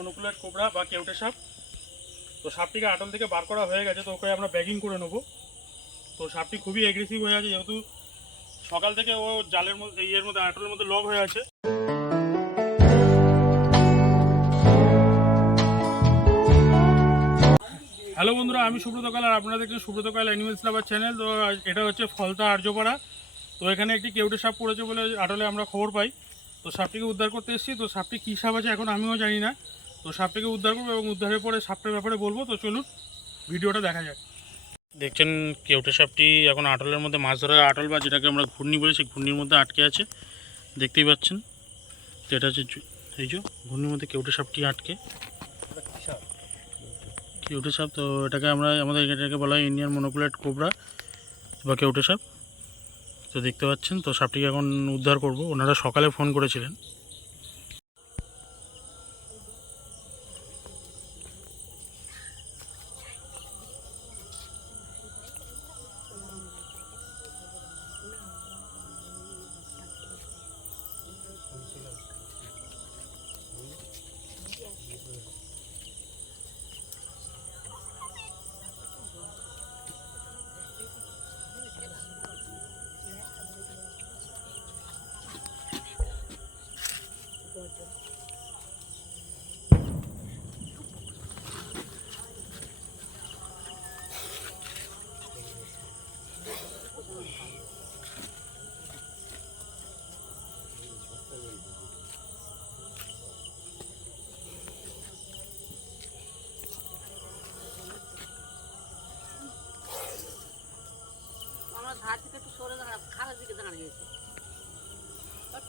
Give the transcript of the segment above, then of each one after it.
Monocular cobra বা কেউটে সাপ। তো সাপটিকে আটল থেকে বার করা হয়ে গেছে, তো ওকে আমরা ব্যাগিং করে নেব। তো সাপটি খুবই এগ্রেসিভ হয়ে আছে, যেহেতু সকাল থেকে ও জালের মধ্যে ইয়ের মধ্যে, আটলের মধ্যে লক হয়ে আছে। হ্যালো বন্ধুরা, আমি সুব্রত কাল আর আপনারা দেখছেন সুব্রত কাল অ্যানিমেলস লাভার চ্যানেল তো এটা হচ্ছে ফলতা আর্যপাড়া। তো এখানে একটি কেউটে সাপ পড়েছে বলে আটলে আমরা খবর পাই। তো সাপটিকে উদ্ধার করতে এসেছি, তো সাপটি কী সাপ আছে এখন আমিও জানি না। তো সাপটিকে উদ্ধার করব এবং উদ্ধারের পরে সাপটার ব্যাপারে বলব। তো চলুন, ভিডিওটা দেখা যাক। দেখছেন, কেউটে সাপটি এখন আটলের মধ্যে, মাছ ধরার আটল বা যেটাকে আমরা ঘূর্ণি বলি, সেই ঘূর্ণির মধ্যে আটকে আছে। দেখতেই পাচ্ছেন, তো এটা হচ্ছে এই যে, ঘূর্ণির মধ্যে কেউটে সাপটি আটকে। কেউটে সাপ, তো এটাকে আমরা, আমাদের এটাকে বলা হয় ইন্ডিয়ান মনোকুলেট কোবরা বা কেউটে সাপ। তো দেখতে পাচ্ছেন, তো সাপটিকে এখন উদ্ধার করব। ওনারা সকালে ফোন করেছিলেন।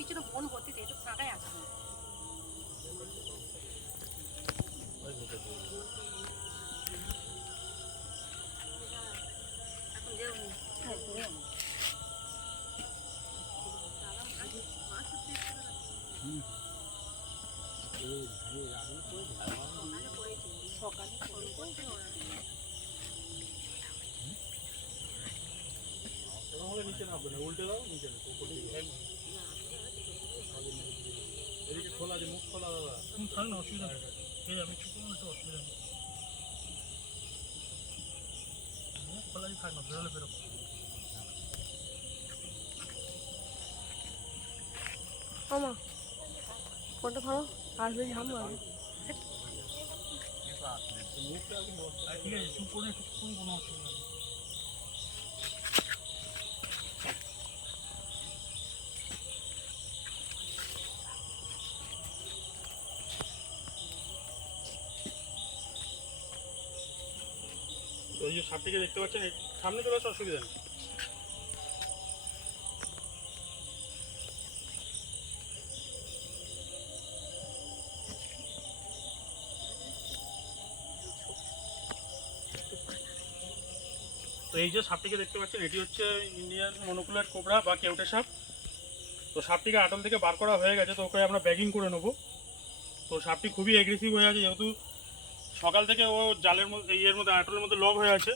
পিছনে বন ভর্তি একটু ফাঁকাই আছে এখন যে সকালে নিচে নামবে না। উল্টে দাও নিচে এদিকে খোলা আছে মুখ খোলা দাদা। তুমি থাক না অসুবিধা নেই। এই আমি একটু কোনো একটু অসুবিধা নেই। মুখ খোলাই থাক না বেরোলে বেরোবো। আমা ফোনটা ধরো আসবে ঝাম মারবে। ঠিক আছে চুপ করে একটু কোনো অসুবিধা নেই। ওই যে সাপটিকে দেখতে পাচ্ছেন সামনে চলে অসুবিধা নেই। তো এই যে সাপটিকে দেখতে পাচ্ছেন, এটি হচ্ছে ইন্ডিয়ান মনোকুলার কোবরা বা কেউটে সাপ। তো সাপটিকে আটল থেকে বার করা হয়ে গেছে, তো ওকে আমরা ব্যাগিং করে নেব। তো সাপটি খুবই অ্যাগ্রেসিভ হয়ে আছে, যেহেতু সকাল থেকে ও জালের মধ্যে ইয়ের মধ্যে, আটলের মধ্যে লক হয়ে আছে।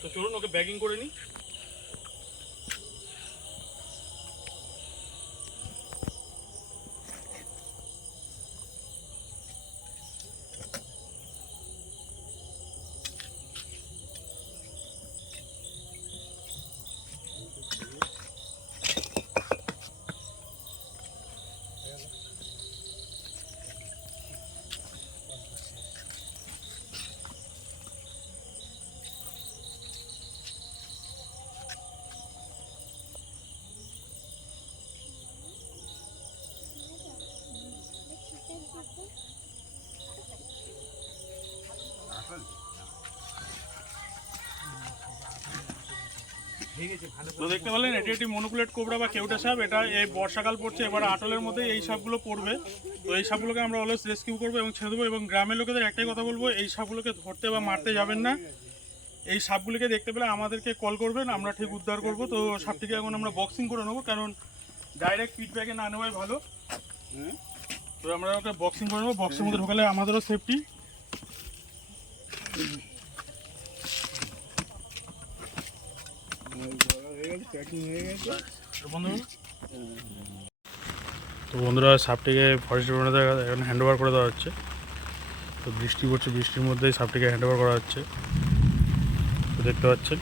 তো চলুন, ওকে ব্যাগিং করে নিই। তো দেখতে পেলেন এটি একটি মনোকুলেট কোবরা বা কেউটা সাপ এটা এই বর্ষাকাল পড়ছে এবার আটলের মধ্যে এই সাপগুলো পড়বে। তো এই সাপগুলোকে আমরা অলওয়েজ রেস্কিউ করব এবং ছেড়ে দেবো এবং গ্রামের লোকেদের একটাই কথা বলব এই সাপগুলোকে ধরতে বা মারতে যাবেন না। এই সাপগুলিকে দেখতে পেলে আমাদেরকে কল করবেন আমরা ঠিক উদ্ধার করব। তো সাপটিকে এখন আমরা বক্সিং করে নেব কারণ ডাইরেক্ট ফিডব্যাকে না নেওয়াই ভালো। তো আমরা ওকে বক্সিং করে নেব বক্সের মধ্যে ঢোকালে আমাদেরও সেফটি বন্ধ করো। তো বন্ধুরা, সাপটিকে ফরেস্ট ডিপার্টমেন্টের এখন হ্যান্ড ওভার করে দেওয়া হচ্ছে। তো বৃষ্টি পড়ছে, বৃষ্টির মধ্যেই সাপটিকে হ্যান্ড ওভার করা হচ্ছে। তো দেখতে পাচ্ছেন।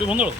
তুই বন্ধ করো।